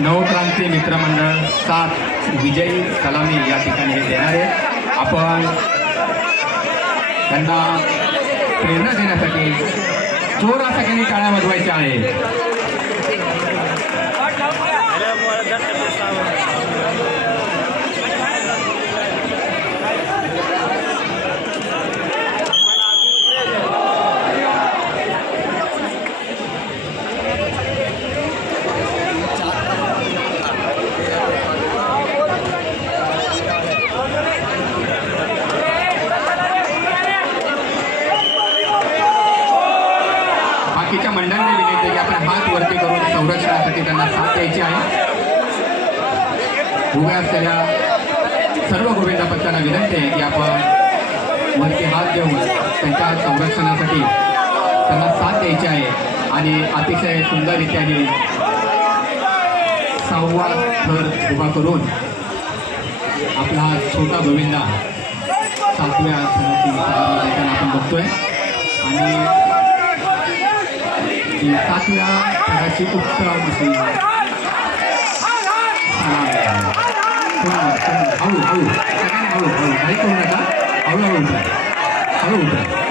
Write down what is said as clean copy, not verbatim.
नवक्रांती मित्रमंडळ 7 विजयी सलामी या ठिकाणी हे देणार आहे। आपण त्यांना प्रेरणा देण्यासाठी जोरासाठी टाळ्या वाजवायच्या आहेत। बाकीच्या मंडळांनी विनंती की आपण हात वरती करून संरक्षणासाठी त्यांना साथ द्यायची आहे। उभ्या असलेल्या सर्व गोविंदा भक्तांना विनंती आहे की आपण वरती हात देऊन त्यांच्या संरक्षणासाठी त्यांना साथ द्यायची आहे आणि अतिशय सुंदररित्या ही 6वा थर उभा करून आपला हा छोटा गोविंदा 7व्या थराची देताना आपण बघतोय आणि 7व्या थराची उत्तम अशी हळू हळू हळू हळू काही करू नका, हळूहळू उतरा, हळू उतरा।